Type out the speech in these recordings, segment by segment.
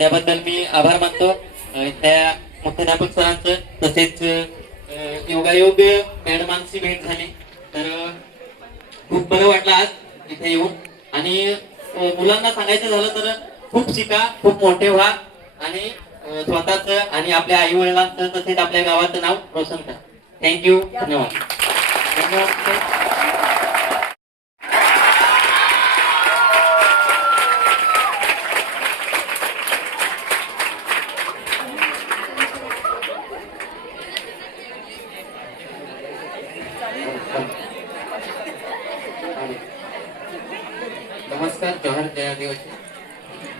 त्याबद्दल मी आभार मानतो. त्या मुख्याध्यापक सरांचं तसेच योगायोग मॅडमांची भेट झाली. तर खूप बरं वाटलं आज इथे येऊन. आणि मुलांना सांगायचं झालं तर खूप शिका खूप मोठे व्हा. आणि स्वतःच आणि आपल्या आई वडिलांचं तसेच आपल्या गावाचं नाव रोशन करा. थँक्यू धन्यवाद. धन्यवाद नमस्कार जोहर जय आदिवासी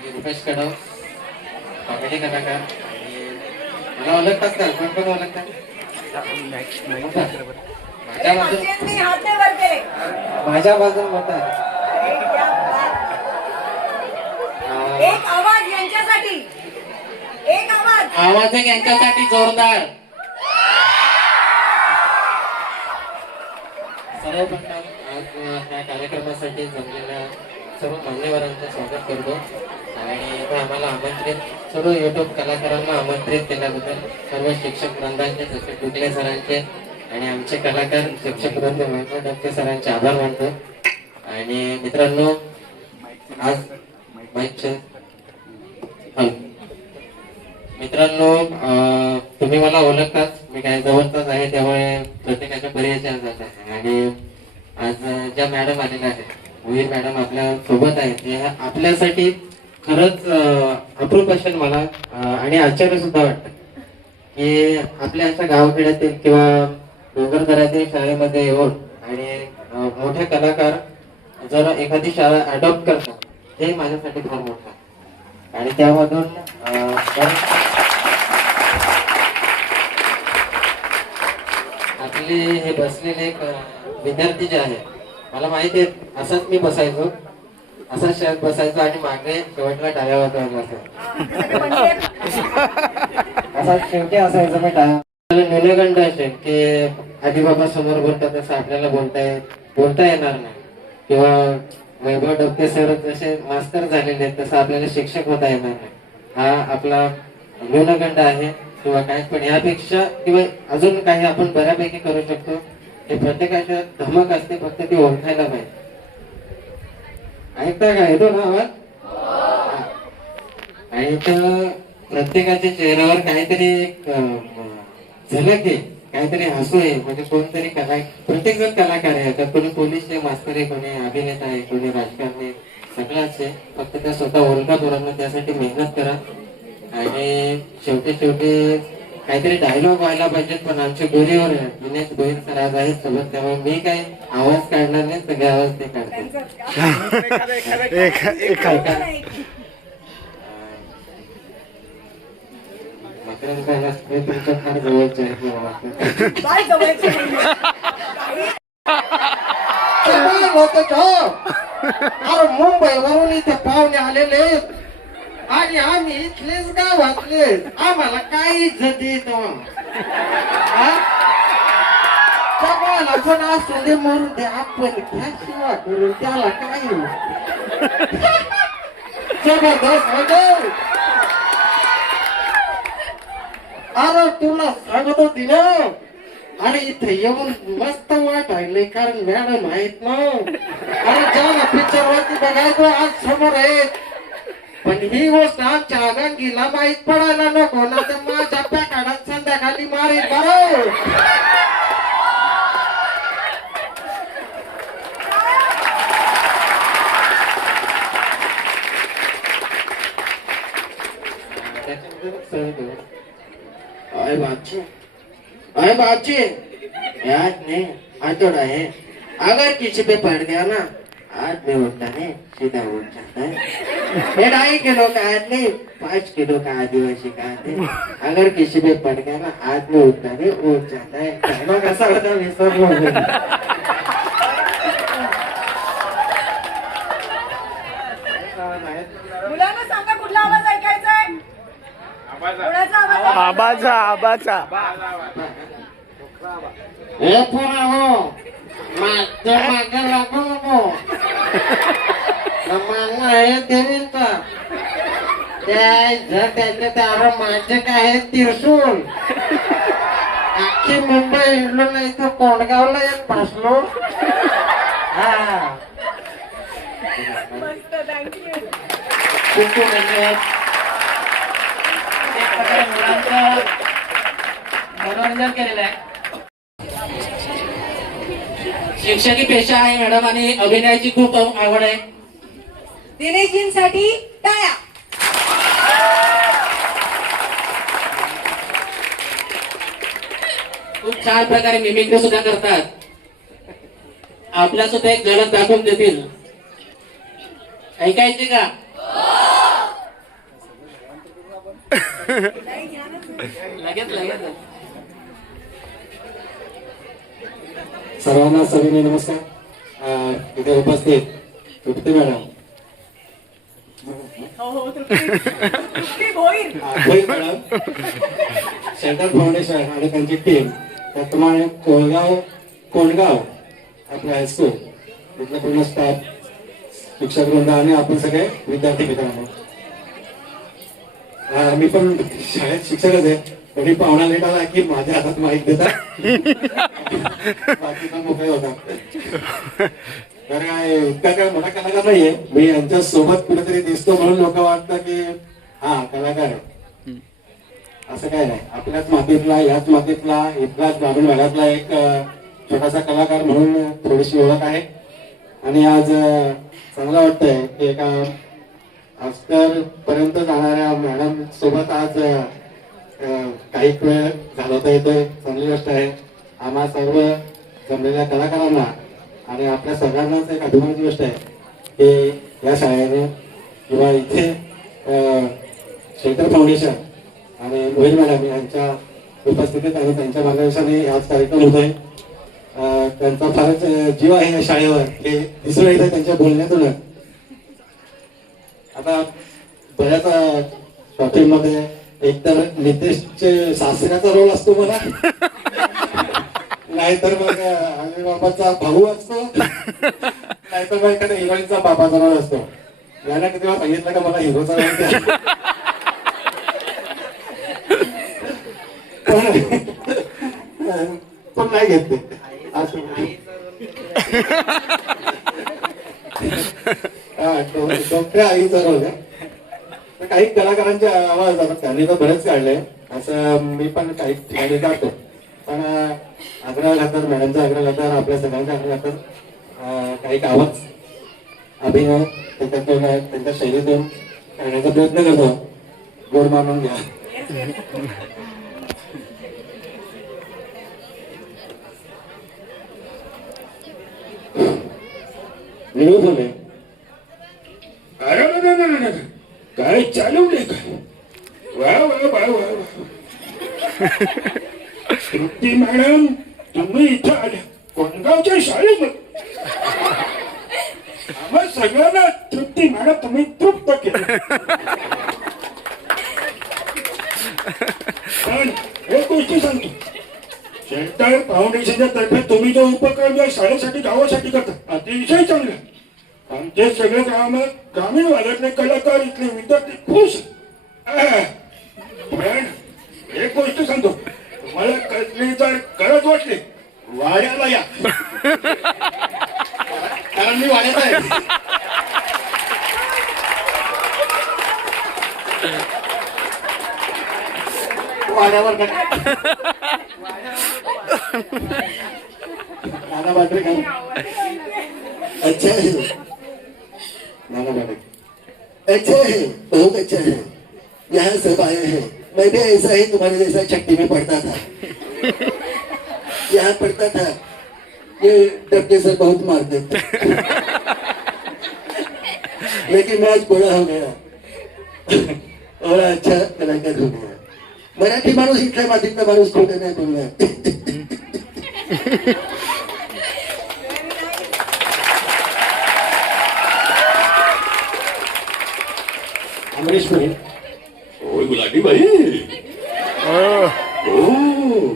मी रुपेश कदम कॉमेडी कलाकार मला ओळखतात का? कोण कोण ओळखतात? माझ्या बाजून मोठा एक आवाज यांच्यासाठी. एक आवाज. आवाज आहे यांच्यासाठी जोरदार. सर्वप्रथम आज ह्या कार्यक्रमासाठी जमलेल्या सर्व मान्यवरांचं स्वागत करतो. आणि इथं आम्हाला आमंत्रित सर्व युट्यूब कलाकारांना आमंत्रित केल्याबद्दल सर्व शिक्षक वृंदांचे जसे टुकले सरांचे आणि आमचे कलाकार शिक्षक वृंद महेंद्र डबके सरांचे आभार मानतो. आणि मित्रांनो आज मित्रांनो तुम्ही मला ओळखताच. मी काय जवळचाच आहे त्यामुळे प्रत्येकाच्या परिचय आहे. आणि आज ज्या मॅडम आलेल्या आहेत उहीर मॅडम आपल्यासोबत आहेत ते आपल्यासाठी खरंच अप्रूप असेल मला आणि आश्चर्य सुद्धा वाटतं. की आपल्या अशा गावखेड्यातील किंवा डोंगरदऱ्यातील शाळेमध्ये येऊन आणि मोठे कलाकार जर एखादी शाळा अडॉप्ट करतात हे माझ्यासाठी फार मोठं आणि त्यामधून आपले हे बसलेले एक विद्यार्थी जे आहेत मला माहिती आहे असंच मी बसायचो. असाच शर्ट बसायचो आणि मागे शेवटला टाळ्या वाजवायला असाच शेवटी असायचं मी टाळ्या न्यूनगंड असे की आधी बाबा समोर बोलतात तसं आपल्याला बोलता येत बोलता येणार नाही. किंवा वैभव डबके सर जसे मास्तर झालेले आहेत तसं आपल्याला शिक्षक होता येणार नाही. हा आपला न्यूनगंड आहे किंवा काय पण यापेक्षा किंवा अजून काही आपण बऱ्यापैकी करू शकतो. ते प्रत्येकाच्या धमक असते फक्त ती ओळखायला पाहिजे. ऐकता का? येतो ना आवाज? आणि तर प्रत्येकाच्या चेहऱ्यावर काहीतरी झलक आहे काहीतरी हसू आहे म्हणजे कोणतरी कला प्रत्येक जण कलाकार आहे. आता कोणी पोलीस आहे मास्तर आहे कोणी अभिनेता आहे कोणी राजकारणी आहे सगळंच आहे फक्त त्या स्वतः ओळखा पोरांना त्यासाठी मेहनत करा. आणि शेवटी शेवटी काहीतरी डायलॉग व्हायला पाहिजेत पण आमचे गोरीवर आहे दिनेश गोहिर सर आज आहेत सोबत त्यामुळे मी काही आवाज काढणार नाही सगळे आवाज ते काढते मकरंद साहेब, हे तुमच्या फार जवळचे आहेत मला वाटतं. काय जवळचे नाही. अरे मुंबईवरून इथे पाहुणे आलेले. आणि आम्ही इथलेच गावातले. आम्हाला काय इज्जत येतो पण असू दे मरून दे आपण घ्या शिवा करून त्याला काय जबरदस्त अरे तुला सांगतो दिलं अरे इथे येऊन मस्त वाटायले कारण मॅडम आहेत ना. अरे ज्याला पिक्चर वरती बघायचो आज समोर आहेत पण ही गोष्ट आमच्या गंगीला माहीत पडायला नको ना तर माझ्या पॅकाडात संध्याकाळी मारी बरं त्याच्यामध्ये मग सहज होईल. याद नहीं आतोड़ा है अगर किसी पे पड़ गया ना आदमी उठता नहीं सीधा उठ जाता है। ये ढाई किलो का आदमी पाँच किलो का आदिवासी का आदमी। अगर किसी पे पड़ गया ना आदमी उठता नहीं उठ जाता है। कहना कैसा होता है विश्व में मुलांना सांगा कुठला आवाज ऐकायचा आहे? कोणाचा आवाज आहे? आबाचा आबाचा. हे पुरा हो. माझ्या मागे लागू नको. हे देईल का त्या त्याच्या त्यावर माझे काय त्रिशूल अख्खी मुंबई हिंडलो नाही तर कोंडगावला एक बसलो हा. खूप मुलांचं मनोरंजन केलेलं आहे. शिक्षकी पेशा आहे मॅडम आणि अभिनयाची खूप आवड आहे. दिनेशजींसाठी टाळ्या. खूप छान प्रकारे मिमिक्री सुद्धा करतात. आपल्या सुद्धा एक झलक दाखवून देतील. ऐकायचे का? लगेच लगेच. सर्वांना सविनय नमस्कार. इथे उपस्थित तृप्ती मॅडम. हो हो मॅडम. सेंट्रल फाउंडेशन आणि त्यांची टीम त्याप्रमाणे कोळगाव कोंडगाव आपलं हायस्कूल तिथलं पूर्ण स्टाफ शिक्षक वृंद आणि आपण सगळे विद्यार्थी मित्रांनो. मी पण शाळेत शिक्षकच आहे. तरी पाहुणा लेट आला की माझ्या हातात माहीत देतात? बाकीचा मोकळे होता. तर काय इतका काय मोठा कलाकार नाहीये. मी यांच्या सोबत कुठेतरी दिसतो म्हणून लोक वाटतं की हा कलाकार असं काय नाही. आपल्याच मातीतला याच मातीतला इथलाच ग्रामीण भागातला एक छोटासा कलाकार म्हणून थोडीशी ओळख आहे. आणि आज चांगलं वाटतंय की एका पर्यंत जाणाऱ्या मॅडम सोबत आज काही वेळ घालवता येतोय चांगली गोष्ट आहे. आम्हा सर्व जमलेल्या कलाकारांना आणि आपल्या सगळ्यांनाच एक अभिमानाची गोष्ट आहे की या शाळेने किंवा इथे शेखर फाउंडेशन आणि मोहित मॅडम यांच्या उपस्थितीत आणि त्यांच्या मार्गदर्शनाने आज कार्यक्रम होतोय. त्यांचा फारच जीव आहे या शाळेवर हे दिसून येत आहे त्यांच्या बोलण्यातून. आता बऱ्याच शॉपिंगमध्ये एक एकतर नितेशचे सासऱ्याचा रोल असतो मला. नाहीतर मग अनिल बाबाचा भाऊ असतो. नाहीतर मग एखाद्या हिरोईनचा बाबाचा रोल असतो. याला किती वेळा सांगितलं का मला हिरोचा रोल पण पण नाही घेत ते. असं. हा, आईचा रोल आहे. काही कलाकारांचे आवाज आता त्यांनी तर बरेच काढले. असं मी पण काही ठिकाणी जातो. पण आग्रह घातात मॅडमचा आग्रह घातात आपल्या सगळ्यांचा आग्रह घातात काही आवाज अभिनय त्याच्यातून त्यांच्या शैलीतून करण्याचा प्रयत्न करतो. गोड मानून घ्या. विनोद होते. अरे. काय चालवले काय? वा वा वा वा वा. तृप्ती मॅडम तुम्ही इथं आल्या. कोणगावच्या शाळेमध्ये. आम्हा सगळ्यांना तृप्ती मॅडम तुम्ही तृप्त केलं. पण एक गोष्टी सांगतो. सेंटर फाउंडेशनच्या तर्फे तुम्ही जो उपक्रम या शाळेसाठी गावासाठी करता अतिशय चांगला. आमचे सगळे गावामध्ये ग्रामीण भागातले कलाकार इथले विद्यार्थी खुश. पण एक गोष्ट सांगतो तुम्हाला कसली जर गरज वाटली वाड्याला या. कारण मी वाड्यात आहे. वाड्यावर काय नाना बाटरे काय अच्छा. है अच्छा बहुत अच्छा है। यहाँ सब आए हैं। मैं भी ऐसा ही तुम्हारे जैसा छट्टी में पढ़ता था। यहाँ पढ़ता था। ये डब्बे से बहुत मार थे लेकिन मैं आज बड़ा हो गया। और अच्छा कलाकार हो गया। मराठी मानूस माणूस इथल्या मातीतला माणूस खोटं नाही बोलणार अमरीश पुरी ओए गुलाटी भाई ओ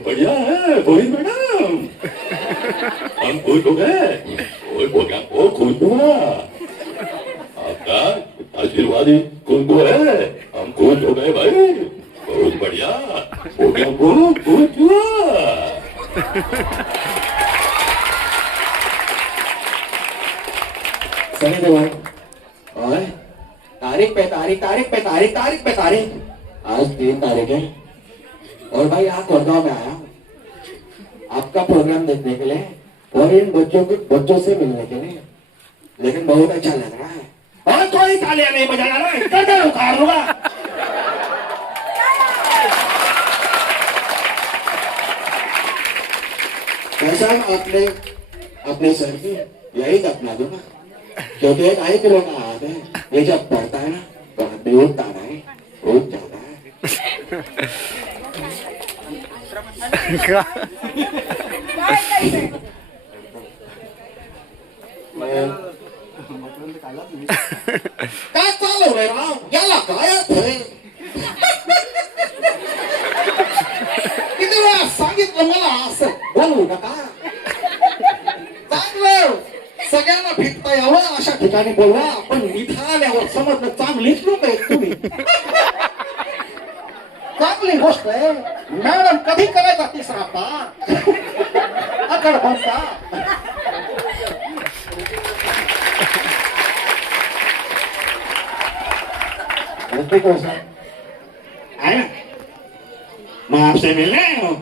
बढ़िया है बोहित मैडम. हम खुश हो गए ओए बोला ओ खुश हुआ आपका आशीर्वाद ही खुश को है हम खुश हो गए भाई बहुत बढ़िया. हो गया बहुत खुश हुआ सनी और तारीख पे, तारीख तारीख पे, तारीख तारीख पे, तारीख। आज तीन तारीख है। और भाई, यहाँ गुड़गांव में आया आपका प्रोग्राम देखने के लिए और इन बच्चों के, बच्चों से मिलने के लिए। लेकिन बहुत अच्छा लग रहा है। और कोई तालियाँ नहीं बजाना ना इधर का उखाड़ दूँगा कैसा आपने अपने सर की, यही अपना दूँगा। क्योंकि एक किलो का हाथ है ना काय चालू रे याला काय किती वेळा सांगितलं मला असं बोलू नका चांगलं सगळ्यांना भेटता यावं अशा ठिकाणी बोलवा. पण इथं आल्यावर समजलं चांगलीच लोक आहेत तुम्ही. चांगली गोष्ट आहे. मॅडम कधी करायचा तिसरा पाठ? अकड बसा. ऋतिक रोशन आया मैं आपसे मिलने आया हूँ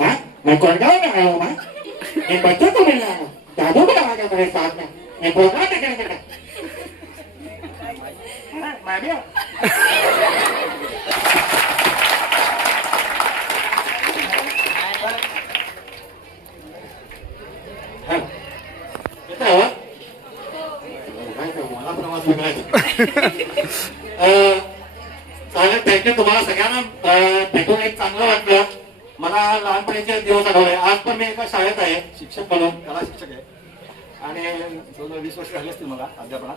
हाँ? मैं कोलगांव में आया हूँ मैं इन बच्चों को मिलने आया हूँ जादू भी आ गया मेरे साथ में ये प्रोग्राम देखने के लिए हाँ, मैं भी आया। हाँ, येतं आहे वा? काय ते, मला प्रवास वेगळा आहे. अं, चालेल थँक्यू तुम्हाला सगळ्यांना. भेटून एक चांगलं वाटलं. मला लहानपणीचे दिवस आठवले. आज पण मी एका शाळेत आहे शिक्षक म्हणून कला शिक्षक आहे. आणि जवळजवळ वीस वर्ष झाली असतील मला अध्यापनात.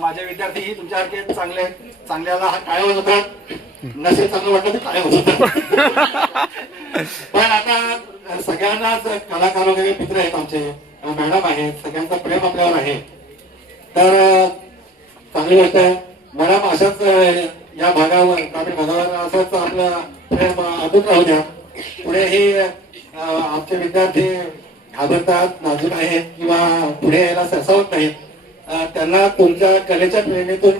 माझे विद्यार्थीही तुमच्यासारखे चांगले चांगल्याला हात काय होत होतं. नसेल चांगलं वाटलं तर काय होत होतं. पण आता सगळ्यांनाच कलाकार वगैरे मित्र आहेत आमचे. मॅडम आहेत सगळ्यांचं प्रेम आपल्यावर आहे. तर चांगली गोष्ट आहे मॅडम अशाच या भागावर ग्रामीण भागावर असंच आपला प्रेम अतूट राहू द्या. पुढेही हे आमचे विद्यार्थी घाबरतात नाजूक आहेत किंवा पुढे यायला सरसावत नाहीत. त्यांना तुमच्या कलेच्या प्रेरणेतून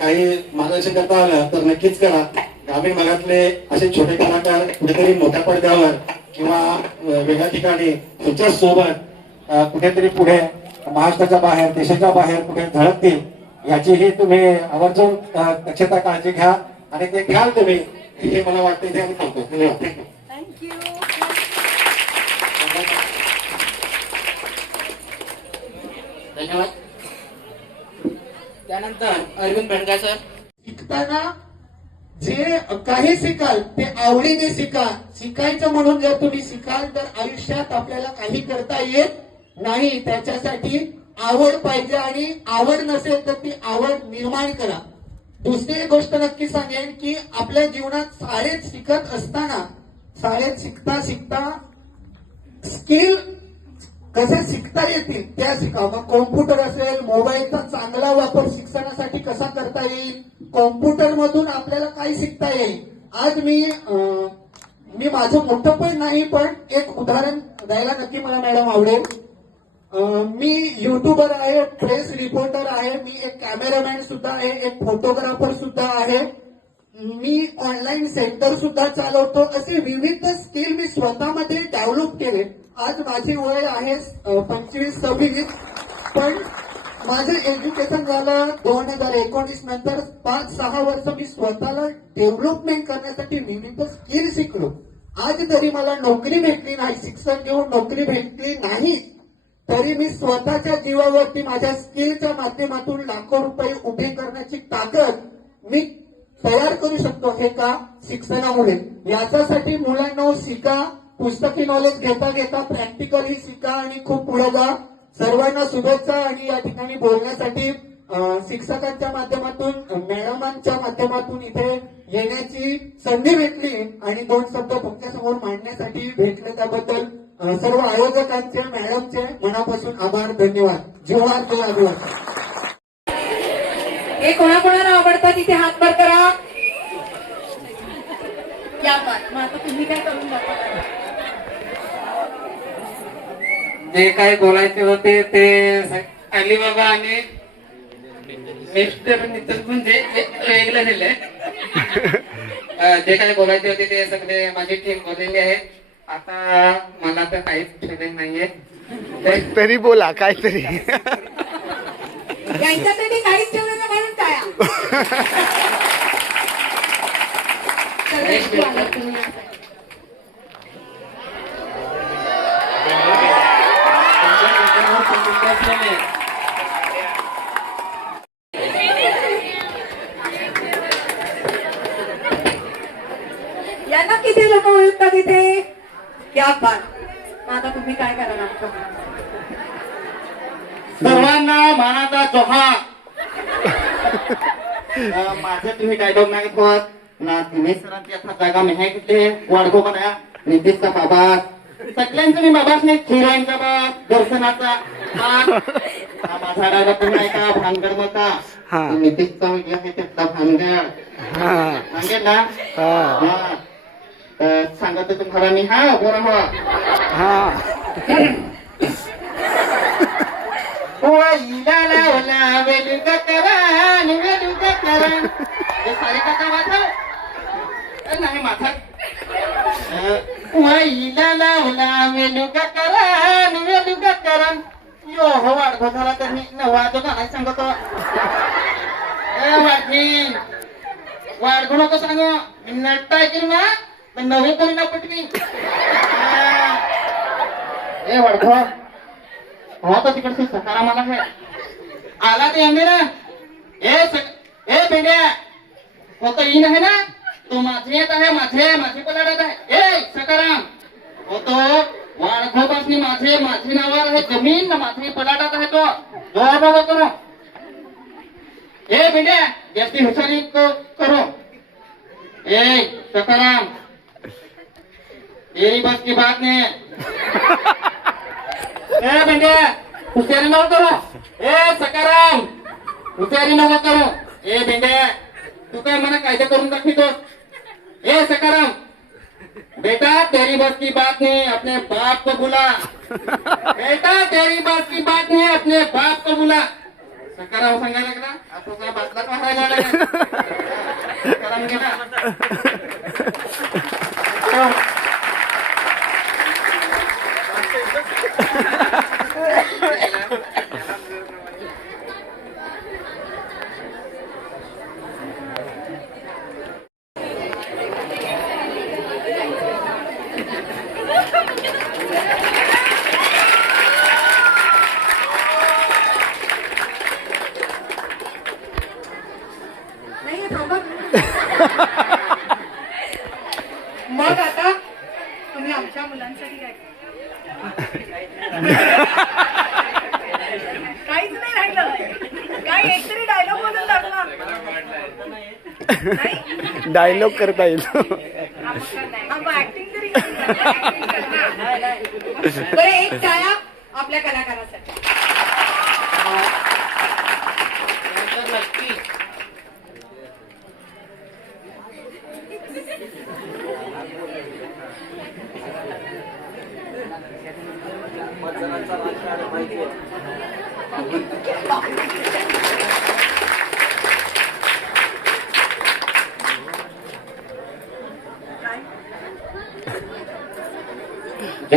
काही मार्गदर्शन करता आलं तर नक्कीच करा. ग्रामीण भागातले असे छोटे कलाकार कुठेतरी मोठ्या पडद्यावर किंवा वेगळ्या ठिकाणी तुमच्यासोबत कुठेतरी पुढे महाराष्ट्राच्या बाहेर देशाच्या बाहेर कुठे झळकतील याचीही तुम्ही आवर्जून दक्षता काळजी घ्या आणि ते घ्याल तुम्ही हे मला वाटतं इथे आम्ही थांबतो धन्यवाद. त्यानंतर अरविंद बेंडगा सर. शिकताना जे काही शिकाल ते आवडीने शिका. शिकायचं म्हणून जर तुम्ही शिकाल तर आयुष्यात आपल्याला काही करता येत नाही. त्याच्यासाठी आवड पाहिजे आणि आवड नसेल तर ती आवड निर्माण करा. दुसरी गोष्ट नक्की सांगेन की आपल्या जीवनात शाळेत शिकत असताना शाळेत शिकता शिकता स्किल कसे शिकता येतील त्या शिका मग कॉम्प्युटर असेल मोबाईलचा चांगला वापर शिक्षणासाठी कसा करता येईल? कॉम्प्युटर मधून आपल्याला काय शिकता येईल? आज मी मी माझं मोठं पण नाही पण एक उदाहरण द्यायला नक्की मला मॅडम आवडेल. मी युट्यूबर आहे प्रेस रिपोर्टर आहे मी एक कॅमेरामॅन सुद्धा आहे एक फोटोग्राफर सुद्धा आहे. मी ऑनलाईन सेंटर सुद्धा चालवतो. असे विविध स्किल मी स्वतःमध्ये डेव्हलप केले. आज माझी वय आहे पंचवीस सव्वीस. पण माझं एज्युकेशन झालं दोन हजार एकोणीस नंतर पाच सहा वर्ष मी स्वतःला डेव्हलपमेंट करण्यासाठी विविध स्किल शिकलो. आज तरी मला नोकरी भेटली नाही शिक्षण घेऊन नोकरी भेटली नाही. तरी मी स्वतःच्या जीवावरती माझ्या स्किलच्या माध्यमातून लाखो रुपये उभे करण्याची ताकद मी तयार करू शकतो हे का? शिक्षणामुळे. याच्यासाठी मुलांना शिका पुस्तकी नॉलेज घेता घेता प्रॅक्टिकली शिका आणि खूप पुढे जा. सर्वांना शुभेच्छा आणि या ठिकाणी बोलण्यासाठी शिक्षकांच्या माध्यमातून मॅडमांच्या माध्यमातून इथे येण्याची संधी भेटली आणि दोन शब्द तुमच्यासमोर मांडण्यासाठी भेटले त्याबद्दल सर्व आयोजकांचे मॅडमचे मनापासून आभार धन्यवाद. जोहार जय आदिवासी हे कोणाकोणाला आवडतात? तिथे हात वर करा. या बात मग आता तुम्ही काय करून जे काय बोलायचे होते ते स- अलीबाबा आणि मिस्टर मित्र म्हणजे वेगळं दिलंय. अं, जे काही बोलायचे होते ते सगळे माझी टीम बोललेली आहे आता मला तर काहीच नाहीये. ते- तरी बोला काहीतरी. यांच्यासाठी काहीच ठेवलं म्हणून. यांना किती लोक ओळखतात इथे? या बात. आता तुम्ही काय करा आमचं? सर्वांना मानाचा अं, माझे तुम्ही डायलॉग नाही होत? ना तुम्ही सरांची आता जागा मी आहे तिथे. वाढगो बना नितीशचा बाबा. सगळ्यांचं मी बाबाच नाही हिरोईनचा बाप दर्शनाचा. हा. माझा डायलॉग ऐका भानगड नका हा. तो नितीशचा मुलगा आहे त्यातला भानगड. हा. भानगड ना? सांगतो तुम्हाला मी. हा बोला हो. हा वैला लावला वेलुका करण वेलुका करण हे सारे काका अ, नाही माझा. वैला लावला वेलुका करण वेलुका करण यो हो वाढगो झाला तर मी नवाजो घालाय सांगतो ए वाढी वाढगो नको सांगू. मी नट्टाय की ना मग नवे तरी ना पटवी ए वाढगो हो तो तिकडचे सकारा मला है आला ते आंबे ना ए सक- ए बेड्या हो तो इन आहे ना? तो माझे येत आहे माझे माझे पलाडत आहे. ए सकाराम हो तो वाळखोपासनी माझे माझे नावावर आहे जमीन माझे पलाटात आहे तो. जो बाबा करो. ए बेड्या जास्ती हुशारी को- करो. ए सकाराम तेरी बस की बात नहीं है। ए नको करू। ए सकाराम हुशारी नको करू। ए बेंड्या तू काय मला कायदे करून दाखवितो ए सकाराम बेटा तेरी बस की बात नहीं अपने बाप को बुला। बेटा तेरी बस की बात नहीं अपने बाप को बुला। सकाराम सांगायला लागला आपण काय बातला मारायला लागला सकाराम गेला डायलॉग करता येईल. ऍक्टिंग तरी करून दाखवा. Acting करणार. बरं एक टाळ्या आपल्या कलाकारासाठी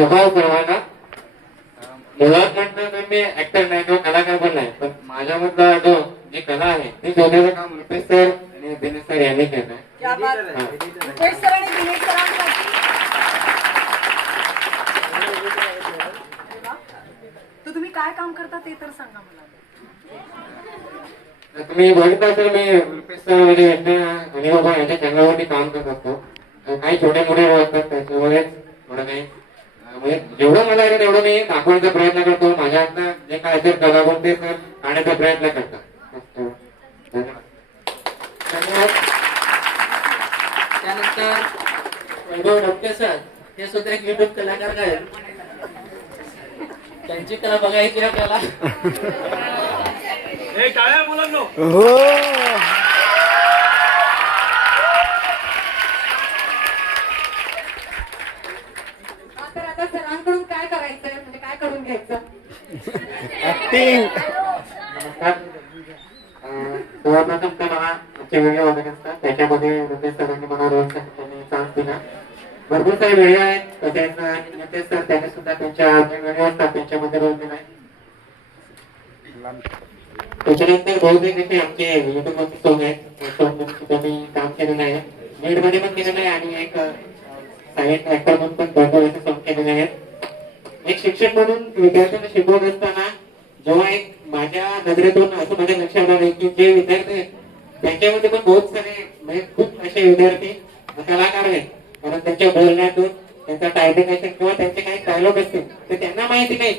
नक्की जगाव सर्वांना मुळात म्हटलं तर मी ऍक्टर नाही किंवा कलाकार पण नाही पण माझ्यामधला जो जी कला आहे ती शोधायचं काम रुपेश सर आणि दिनेश सर यांनी केलं हा. तर तुम्ही काय काम करता ते तर सांगा मला. तर तुम्ही बघितलं असेल मी रुपेश सर वगैरे यांच्या यांच्या चॅनलवरती काम करत असतो. तर काही छोटे मोठे असतात त्याच्यामध्येच थोडं काही म्हणजे जेवढं मला येतं तेवढं मी दाखवण्याचा प्रयत्न करतो. माझ्या हातनं जे काय असेल कलागुण ते सर आणण्याचा प्रयत्न करतात. धन्यवाद. त्यानंतर वैभव डोके सर हे सुद्धा एक युट्यूब कलाकार आहेत त्यांची कला बघायची आपल्याला. हो हा, तर आता सरांकडून काय करायचंय म्हणजे काय करून घ्यायचं ऍक्टिंग नमस्कार सर्वप्रथम तर मला आमचे व्हिडिओ वगैरे असतात. त्याच्यामध्ये रुपेश सरांनी मला रोल त्यांनी चान्स दिला. भरपूर काही व्हिडिओ आहेत. तसेच नितेश सर त्यांनी सुद्धा त्यांच्या जे व्हिडिओ असतात. त्यांच्यामध्ये रोल दिलाय त्याच्यानंतर बहुतेक असे आमचे युट्यूब वरती आहेत. मी काम केलेलं आहे. लीडमध्ये पण केलेलं आहे आणि एक सायलेंट ऍक्टर म्हणून पण भरपूर असे सोंग केलेले आहेत. एक शिक्षक म्हणून विद्यार्थ्यांना शिकवत असताना जेव्हा एक माझ्या नजरेतून असं माझ्या लक्षात आलं की जे विद्यार्थी आहेत त्यांच्यामध्ये पण बहुत सारे म्हणजे खूप असे विद्यार्थी कलाकार आहेत. कारण त्यांच्या बोलण्यातून त्यांचा टायपिंग किंवा त्यांचे काही डायलॉग असतील ते त्यांना माहिती नाही.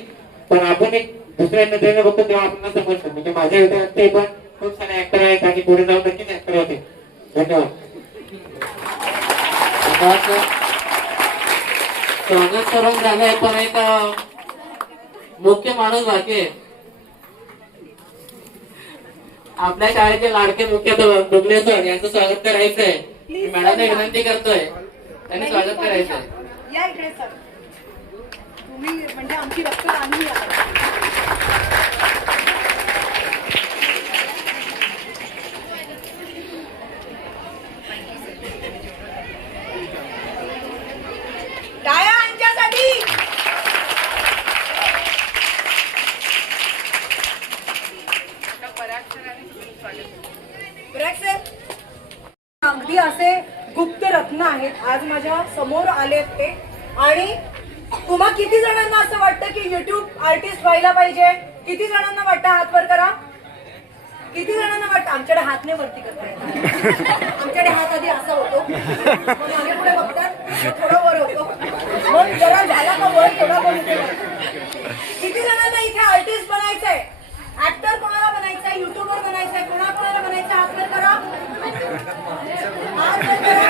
पण आपण एक दुसऱ्या नजरेने बघतो तेव्हा आपल्याला समजतो. म्हणजे माझे विद्यार्थी पण खूप सारे ऍक्टर आहेत आणि पुढे जाऊन नक्कीच ऍक्टर होते. धन्यवाद. स्वागत करून झालंय पण एक मुख्य माणूस बाकी आपल्या शाळेचे लाडके मुख्याध्यापक डुबले सर यांचं स्वागत करायचंय. मी विनंती करतोय. त्यांनी स्वागत करायचंय. या इकडे सर तुम्ही म्हणजे आमची रक्तदानी आहे टाळ्या यांच्यासाठी पराग सर अगदी असे गुप्त रत्न आहेत. आज माझ्यासमोर आलेत ते. आणि तुम्हा किती जणांना असं वाटतं की युट्यूब आर्टिस्ट व्हायला पाहिजे? किती जणांना वाटतं? हात वर करा. किती जणांना वाटतं? आमच्याकडे हात नाही वरती करता आमच्याकडे हात आधी असा होतो. मागे पुढे बघतात. थोडा वर होतो. मग जरा झाला का वर थोडा वर किती जणांना इथे आर्टिस्ट बनायचंय? ऍक्टर कोणाला बनायचंय युट्यूबर बनायचंय कोणा कोणाला बनायचं हात वर करा हात वर करा.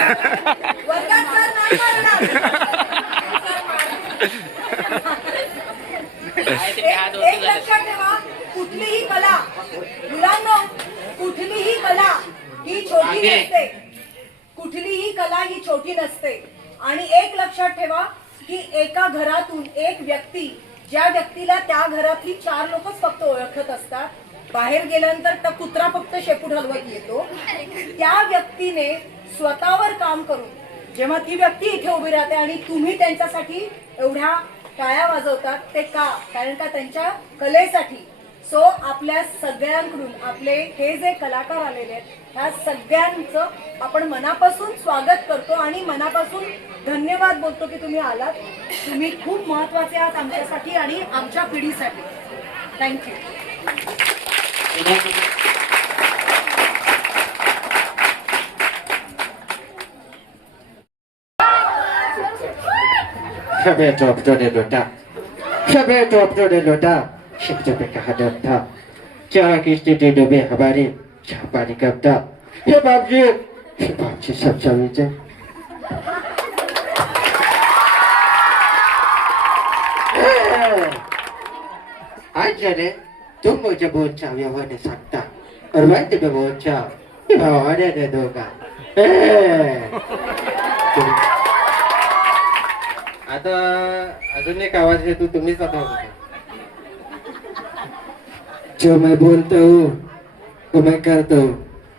वर्गात सर नाही मारणार. एक एक लक्षात ठेवा कुठलीही कला मुलांनो कुठलीही कला ही छोटी. नसते कुठलीही कला ही छोटी नसते आणि एक लक्षात ठेवा की एका घरातून एक व्यक्ती ज्या व्यक्तीला त्या घरातली चार लोकच फक्त ओळखत असतात बाहेर गेल्यानंतर त्या कुत्रा फक्त शेपूट हलवत येतो. त्या व्यक्तीने स्वतःवर काम करून जेव्हा ती व्यक्ती इथे उभी राहते आणि तुम्ही त्यांच्यासाठी एवढ्या टाळ्या वाजवतात ते का? कारण का त्यांच्या कलेसाठी. सो आपल्या सगळ्यांकडून आपले हे जे कलाकार आलेले आहेत ह्या सगळ्यांचं आपण मनापासून स्वागत करतो आणि मनापासून धन्यवाद बोलतो की तुम्ही आलात. तुम्ही खूप महत्त्वाचे आहात आमच्यासाठी आणि आमच्या पिढीसाठी. Thank you Siapa dokter de lota? Siapa dokter de lota? Siapa kehadap tak? Cara kisti di dobe habari. Siapa di kapta? Siapa ji? Siapa ji sabsa wice? आज रे तुम मुझे बोलचा व्यवहार सांगता और मैं तुम्हें बोलचा भावाने दे दोगा आता अजून एक आवाज येतो तुम्हीच आता बोलता. जो मैं बोलता हूँ वो मैं करता हूँ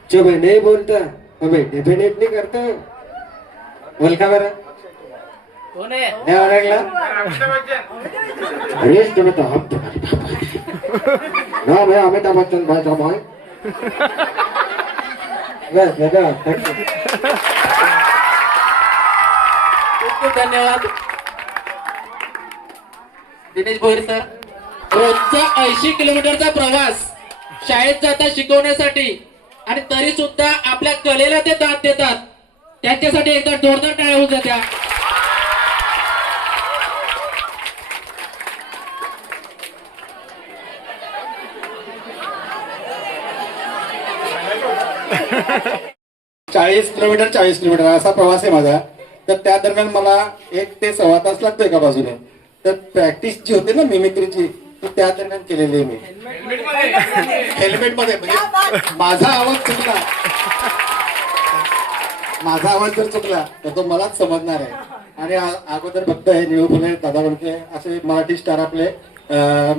जो मैं नहीं बोलता वो मैं डेफिनेटली करता हूँ बोल का बरं कोण आहे नाही ओळखला रेस तुम्ही तो हम तुम्हारे पापा ना मैं अमिताभ बच्चन भाई साहब भाई. बस यू खूप खूप धन्यवाद. दिनेश भोईर सर रोजचा ऐंशी किलोमीटरचा प्रवास शाळेत जाता शिकवण्यासाठी आणि तरी सुद्धा आपल्या कलेला ते दाद देतात. त्यांच्यासाठी एकदा जोरदार टाळ्या होऊ द्या चाळीस किलोमीटर चाळीस किलोमीटर असा प्रवास आहे माझा. तर त्या दरम्यान मला एक ते सव्वा तास लागतो एका बाजूने तर प्रॅक्टिस जी होती ना मिमिक्रीची ती त्या दरम्यान केलेली आहे मी. हेल्मेटमध्ये म्हणजे माझा आवाज चुकला. माझा आवाज जर चुकला तर तो मलाच समजणार आहे. आणि अगोदर फक्त हे निळू फुले दादा वडके असे मराठी स्टार आपले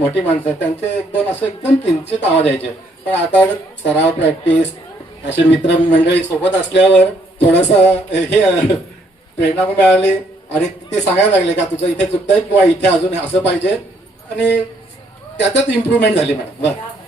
मोठी माणसं त्यांचे एक दोन असे एकदम किंचित आवाज यायचे. पण आता सराव प्रॅक्टिस असे मित्र मंडळी सोबत असल्यावर थोडासा हे प्रेरणा पण मिळाली. आणि ते सांगायला लागले का तुझं इथे चुकतंय किंवा इथे अजून असं पाहिजे. आणि त्यातच इम्प्रुव्हमेंट झाली मॅडम बरं